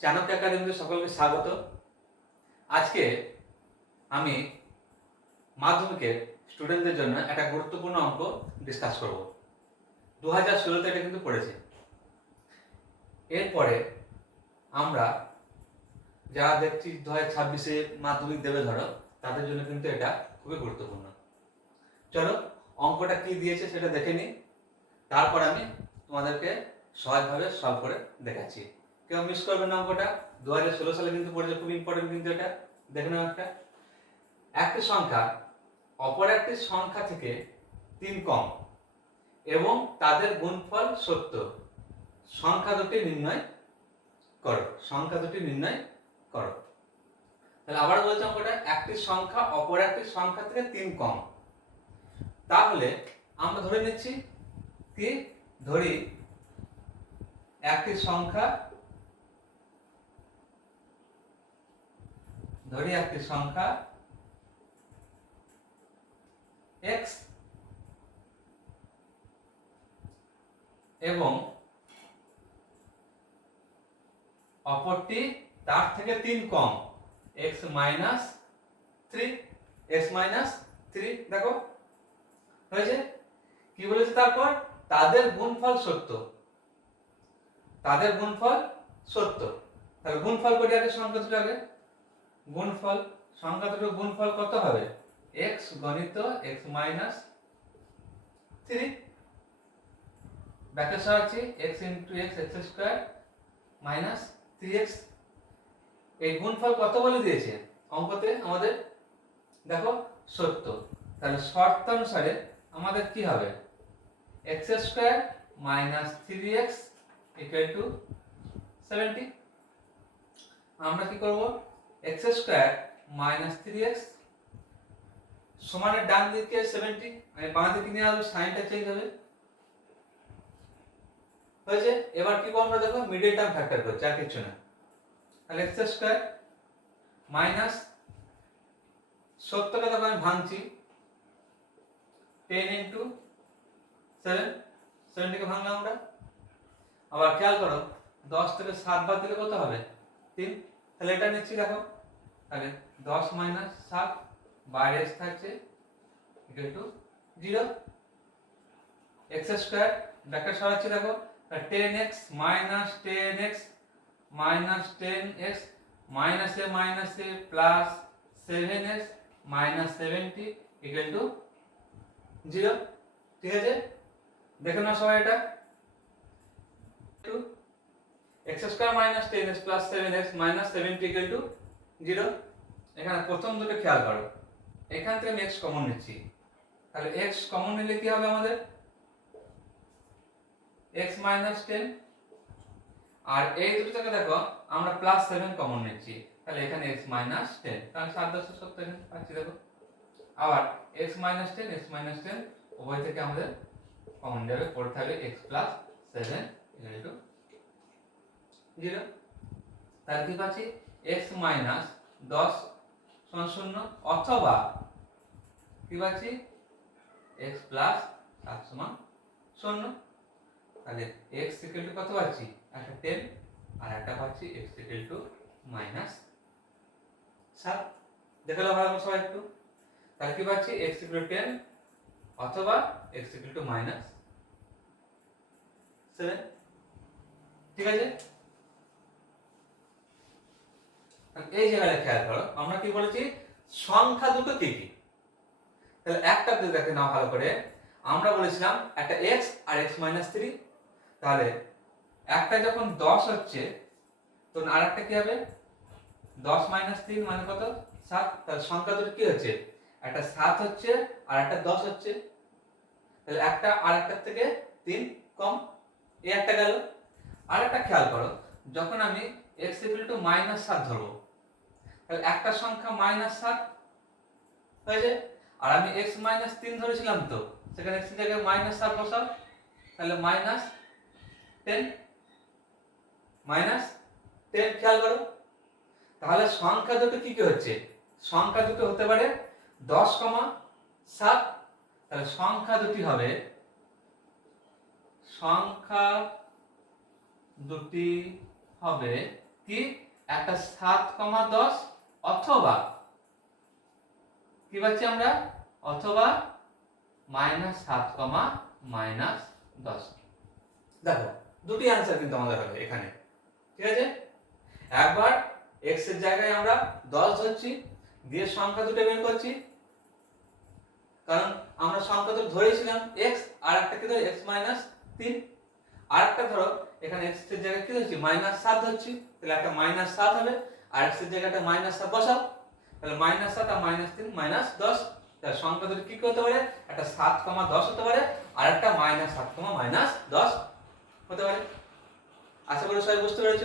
চাণক্য একাডেমিতে সকলকে স্বাগত। আজকে আমি মাধ্যমিকের স্টুডেন্টদের জন্য একটা গুরুত্বপূর্ণ অঙ্ক ডিসকাস করব। দু হাজার ষোলোতে এটা কিন্তু পড়েছে। এরপরে আমরা যারা দেখছি দু হাজার ছাব্বিশে মাধ্যমিক দেবে ধরো, তাদের জন্য কিন্তু এটা খুবই গুরুত্বপূর্ণ। চলো অঙ্কটা কি দিয়েছে সেটা দেখে নিই। তারপর আমি তোমাদেরকে সহজভাবে সলভ করে দেখাচ্ছি। কেউ মিস করবেন না অঙ্কটা। দু হাজার ষোলো সালে কিন্তু পড়েছে, খুব ইম্পর্টেন্ট কিন্তু এটা। দেখে নাও একটা। একটি সংখ্যা, অপর একটি সংখ্যা থেকে তিন কম এবং তাদের গুণফল সত্য সংখ্যা দুটি নির্ণয় করো, সংখ্যা দুটি নির্ণয় করো। তাহলে আবার বলছি অঙ্কটা, একটি সংখ্যা, অপর একটি সংখ্যা থেকে তিন কম। তাহলে আমরা ধরে নিচ্ছি কি? ধরি, একটি সংখ্যা ধরি একটি সংখ্যা x এবং অপরটি তার থেকে তিন কম। x minus three X minus three দেখো, হয়েছে? কি বলেছে তারপর? তাদের গুণফল সত্য। তাদের গুণফল সত্য। তাহলে গুণফল করি আগে সংখ্যা দুটো আগে গুণফল সংখ্যা দুটো গুণফল কত হবে? x গণিত, x মাইনাস থ্রি ব্যাকের সাহায্যে x into X X square minus three X এই গুণফল কত বলে দিয়েছে? অঙ্কতে আমাদের, দেখো, সত্য। তাহলে শর্তানুসারে আমাদের কি হবে? X square minus three X equal to seventy আমরা কি করব? X square minus three X সমানের ডান দিকে সেভেন্টি মানে বাঁ দিকে নিয়ে আসব, সাইনটা চেঞ্জ হবে। হয়েছে? এবার কি আমরা দেখো? মিডিল টার্ম ফ্যাক্টর করছি, আর কিছু না। তাহলে এক্স স্কোয়ার মাইনাস সত্তরটা দেখো আমি ভাঙছি। টেন ইন্টু সেভেন সেভেনটিকে ভাঙলাম আমরা। আবার খেয়াল করো, দশ থেকে সাত বাদ দিলে কত হবে? তিন। তাহলে এটা নিচ্ছি দেখো। তাহলে দশ মাইনাস সাত বাইরে থাকছে equal to zero X square bracket সরাচ্ছি দেখো ten X minus ten X minus ten X মাইনাসে মাইনাসে plus seven X minus seventy equal to zero ঠিক আছে? দেখে নাও সবাই এটা। Two X square minus ten X plus seven X minus seventy equal to zero. এখানে প্রথম দুটো খেয়াল করো। এখান থেকে আমি এক্স কমন নিচ্ছি। তাহলে এক্স কমন নিলে কি হবে আমাদের? এক্স মাইনাস টেন আর এই দুটো দেখো, আমরা প্লাস সেভেন কমন নিচ্ছি। তাহলে এখানে এক্স মাইনাস টেন তাহলে সাত দশ সত্তর পাচ্ছি, দেখো। আবার x minus ten x minus ten উভয় থেকে আমাদের কমন যাবে। পড়ে থাকবে এক্স প্লাস সেভেন জিরো তাহলে কি পাচ্ছি? এক্স মাইনাস দশ শূন্য অথবা কি পাচ্ছি? এক্স প্লাস সাত সমান শূন্য। তাহলে এক্স ইকুয়াল টু কত পাচ্ছি? একটা টেন আর একটা পাচ্ছি এক্স ইকুয়াল টু মাইনাস সাত। দেখে নাও ভালো করে সবাই একটু। তাহলে কি পাচ্ছি? এক্স ইকুয়াল টু টেন অথবা x equal to minus seven ঠিক আছে? এই জায়গাটা খেয়াল করো, আমরা কি বলেছি? সংখ্যা দুটো কি কি? তাহলে একটা দেখে নাও ভালো করে, আমরা বলেছিলাম একটা এক্স আর এক্স মাইনাস থ্রি তাহলে একটা যখন দশ হচ্ছে, তখন আর একটা কি হবে? দশ মাইনাস তিন মানে কত? সাত। তাহলে সংখ্যা দুটো কি হচ্ছে? একটা সাত হচ্ছে আর একটা দশ হচ্ছে। তাহলে একটা আর একটার থেকে তিন কম। এই একটা গেল। আর একটা খেয়াল করো, যখন আমি এক্স ইকুয়াল টু মাইনাস সাত ধরবো তাহলে একটা সংখ্যা মাইনাস সাত হয়েছে আর আমি এক্স মাইনাস তিন ধরেছিলাম তো, সেখানে এক্স জায়গায় মাইনাস সাত বসাও। তাহলে মাইনাস টেন মাইনাস টেন খেয়াল করো। তাহলে সংখ্যা দুটো কি কি হচ্ছে? সংখ্যা দুটো হতে পারে দশ কমা সাত। তাহলে সংখ্যা দুটি হবে, সংখ্যা দুটি হবে কি? একটা সাত কমা দশ অথবা, কি পাচ্ছি আমরা? অথবা মাইনাস সাত কমা মাইনাস দশ। দেখো, দুটি অ্যান্সার কিন্তু আমাদের হবে এখানে। ঠিক আছে? একবার এক্সের জায়গায় আমরা দশ ধরছি, দিয়ে সংখ্যা দুটো বের করছি। কারণ আমরা সংখ্যা দুটো ধরেছিলাম এক্স আর একটা কি ধরে? এক্স মাইনাস তিন। আর একটা ধরো, এখানে এক্সের জায়গায় কি ধরছি? মাইনাস সাত ধরছি। তাহলে একটা মাইনাস সাত হবে। আর এক্সের জায়গাটা মাইনাস সাত বসাও। তাহলে মাইনাস সাত আর মাইনাস তিন মাইনাস দশ। তাহলে সংখ্যা দুটো কি করতে পারে? একটা সাত কমা দশ হতে পারে, আর একটা মাইনাস সাত কমা মাইনাস দশ হতে পারে। আশা করি সবাই বুঝতে পেরেছ?